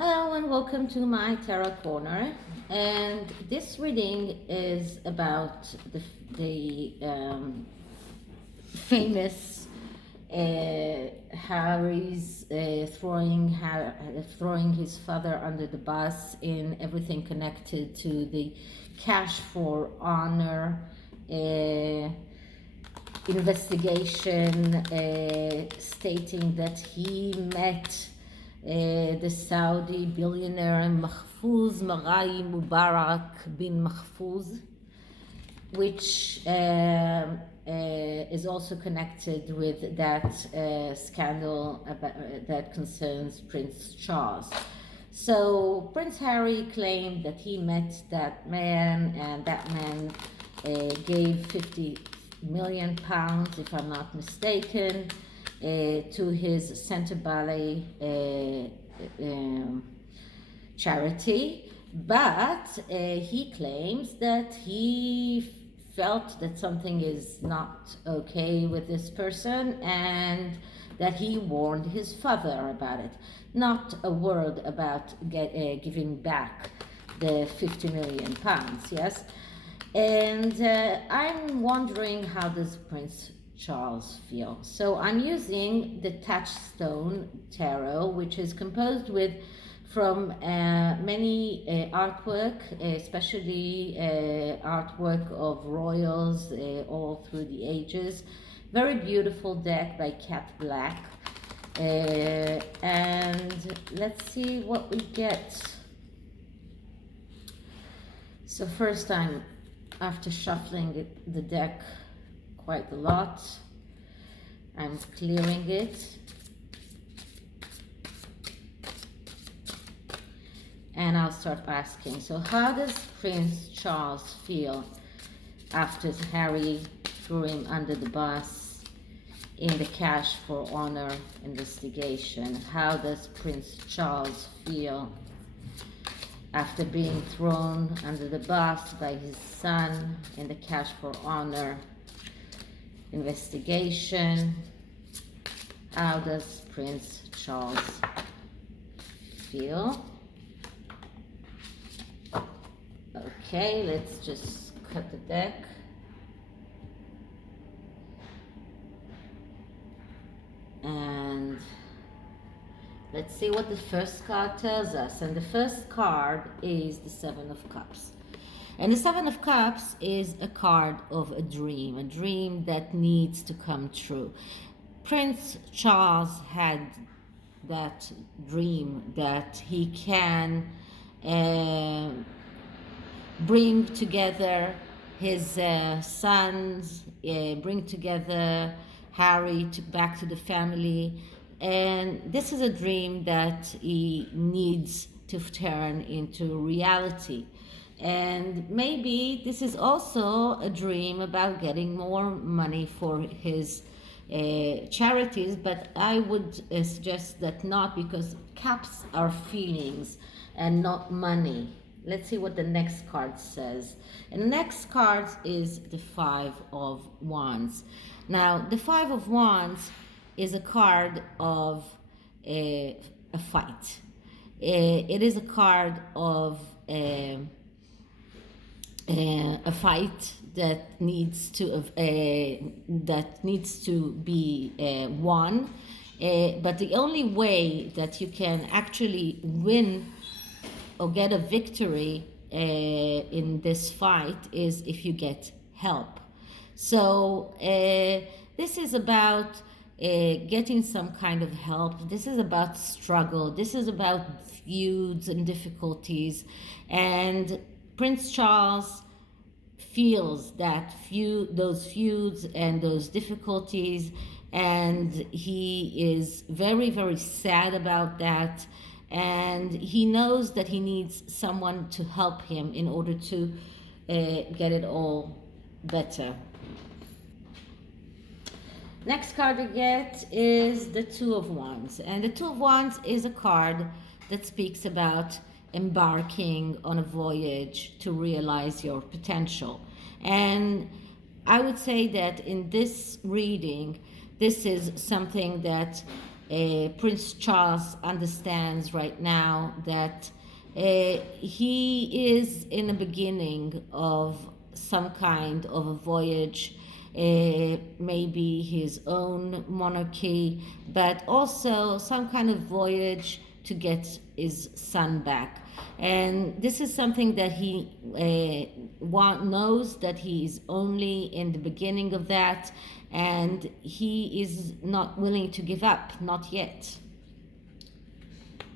Hello and welcome to my tarot corner. And this reading is about the famous Harry's throwing his father under the bus in everything connected to the cash for honor investigation, stating that he met the Saudi billionaire Mahfouz Marai Mubarak bin Mahfouz, which is also connected with that scandal that concerns Prince Charles. So Prince Harry claimed that he met that man, and that man gave 50 million pounds, if I'm not mistaken, to his Centre Ballet charity. But he claims that he felt that something is not okay with this person and that he warned his father about it. Not a word about giving back the 50 million pounds, yes? And I'm wondering, how does Prince Charles feel? So I'm using the Touchstone tarot, which is composed from many artwork, especially artwork of royals all through the ages. Very beautiful deck by Cat Black. And let's see what we get. So first time, after shuffling the deck quite a lot, I'm clearing it. And I'll start asking, so how does Prince Charles feel after Harry threw him under the bus in the cash for honor investigation? How does Prince Charles feel after being thrown under the bus by his son in the cash for honor investigation? How does Prince Charles feel? Okay, let's just cut the deck. And let's see what the first card tells us. And the first card is the Seven of Cups. And the Seven of Cups is a card of a dream that needs to come true. Prince Charles had that dream that he can bring together his sons, bring together Harry back to the family. And this is a dream that he needs to turn into reality. And maybe this is also a dream about getting more money for his charities, but I would suggest that not, because cups are feelings and not money. Let's see what the next card says. And the next card is the Five of Wands. Now, the Five of Wands is a card of a fight. It is a card of a fight that needs to be won. But the only way that you can actually win or get a victory in this fight is if you get help. So this is about getting some kind of help. This is about struggle. This is about feuds and difficulties. And Prince Charles feels that those feuds and those difficulties, and he is very, very sad about that. And he knows that he needs someone to help him in order to get it all better. Next card we get is the Two of Wands. And the Two of Wands is a card that speaks about embarking on a voyage to realize your potential. And I would say that in this reading, this is something that Prince Charles understands right now that he is in the beginning of some kind of a voyage, maybe his own monarchy, but also some kind of voyage to get his son back. And this is something that he knows that he is only in the beginning of that, and he is not willing to give up, not yet.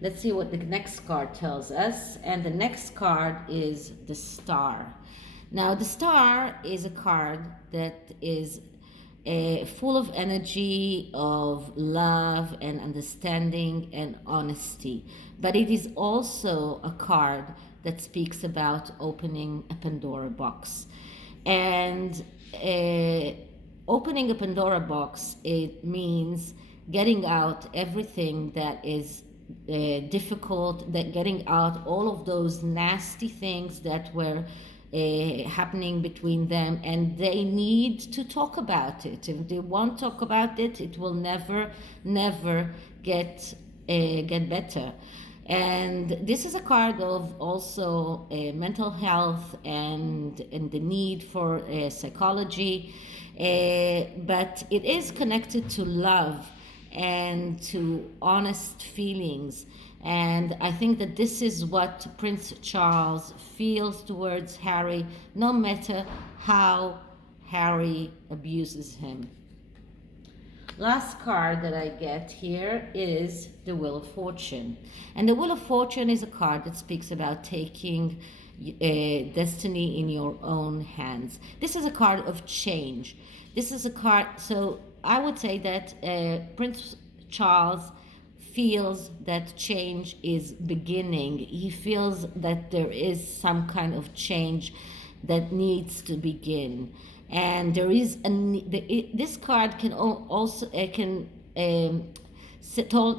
Let's see what the next card tells us. And the next card is the Star. Now, the Star is a card that is full of energy, of love and understanding and honesty. But it is also a card that speaks about opening a Pandora box. And opening a Pandora box, it means getting out everything that is difficult, that getting out all of those nasty things that were happening between them, and they need to talk about it. If they won't talk about it, it will never get better. And this is a card of also mental health and the need for psychology, but it is connected to love and to honest feelings. And I think that this is what Prince Charles feels towards Harry, no matter how Harry abuses him. Last card that I get here is the Wheel of Fortune. And the Wheel of Fortune is a card that speaks about taking destiny in your own hands. This is a card of change. This is a card, so I would say that Prince Charles feels that change is beginning. He feels that there is some kind of change that needs to begin. And there is this card can also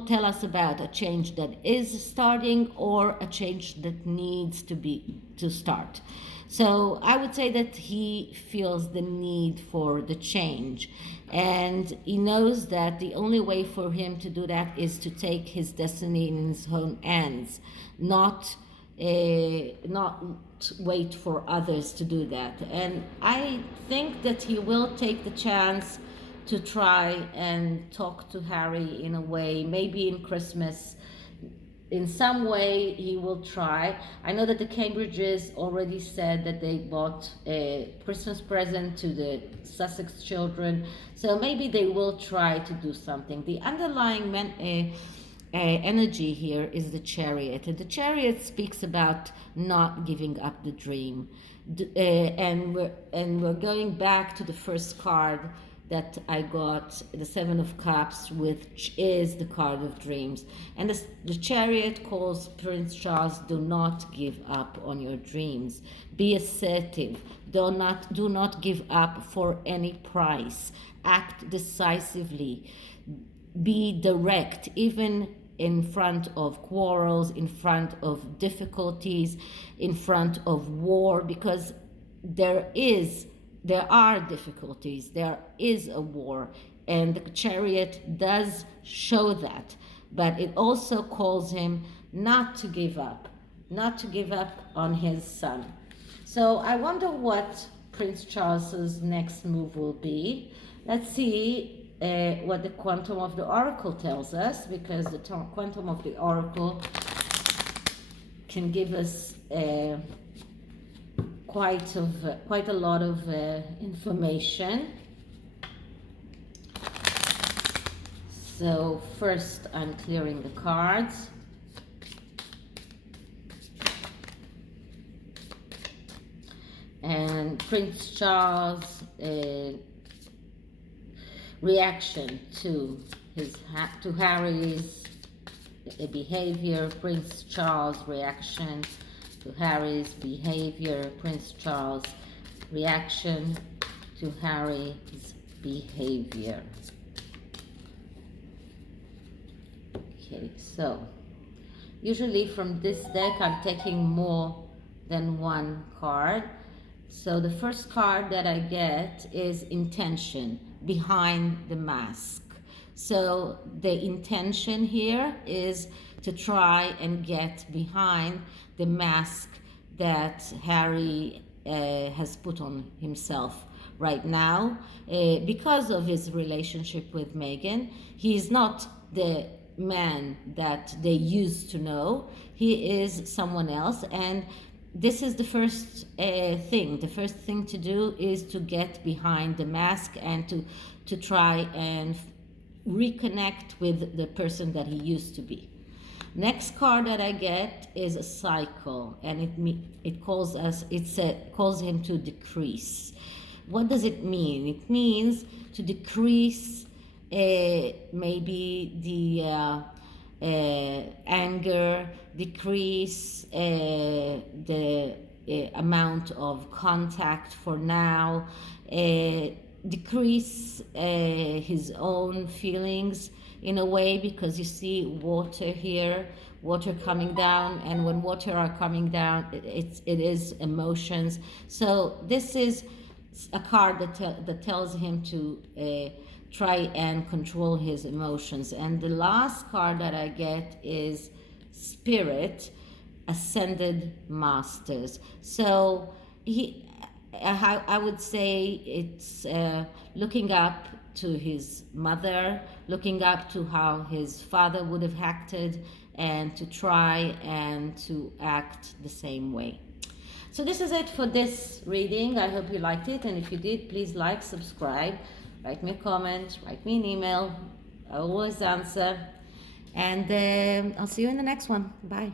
tell us about a change that is starting or a change that needs to start. So I would say that he feels the need for the change, and he knows that the only way for him to do that is to take his destiny in his own hands, not wait for others to do that. And I think that he will take the chance to try and talk to Harry in a way, maybe in Christmas. In some way he will try. I know that the Cambridges already said that they bought a Christmas present to the Sussex children, so maybe they will try to do something. The underlying energy here is the Chariot, and the Chariot speaks about not giving up the dream. And we're going back to the first card that I got, the Seven of Cups, which is the card of dreams. And the Chariot calls Prince Charles, do not give up on your dreams. Be assertive. Do not give up for any price. Act decisively. Be direct, even in front of quarrels, in front of difficulties, in front of war, because there are difficulties, there is a war, and the Chariot does show that, but it also calls him not to give up on his son. So I wonder what Prince Charles's next move will be. Let's see what the Quantum of the Oracle tells us, because the Quantum of the Oracle can give us quite a lot of information. So first I'm clearing the cards. And Prince Charles' reaction to Harry's behavior. Prince Charles' reaction to Harry's behavior. Prince Charles' reaction to Harry's behavior. Okay, so usually from this deck I'm taking more than one card. So the first card that I get is intention, behind the mask. So the intention here is to try and get behind the mask that Harry has put on himself right now because of his relationship with Meghan. He is not the man that they used to know. He is someone else, and this is the first thing. The first thing to do is to get behind the mask and to try and reconnect with the person that he used to be. Next card that I get is a cycle, and it calls him to decrease. What does it mean? It means to decrease maybe the anger, decrease the amount of contact for now, decrease his own feelings in a way, because you see water here, water coming down, and when water are coming down, it is emotions. So this is a card that tells him to try and control his emotions. And the last card that I get is Spirit, Ascended Masters. So I would say it's looking up to his mother, looking up to how his father would have acted, and to try and to act the same way. So this is it for this reading. I hope you liked it, and if you did, please like, subscribe, write me a comment, write me an email. I always answer, and I'll see you in the next one. Bye.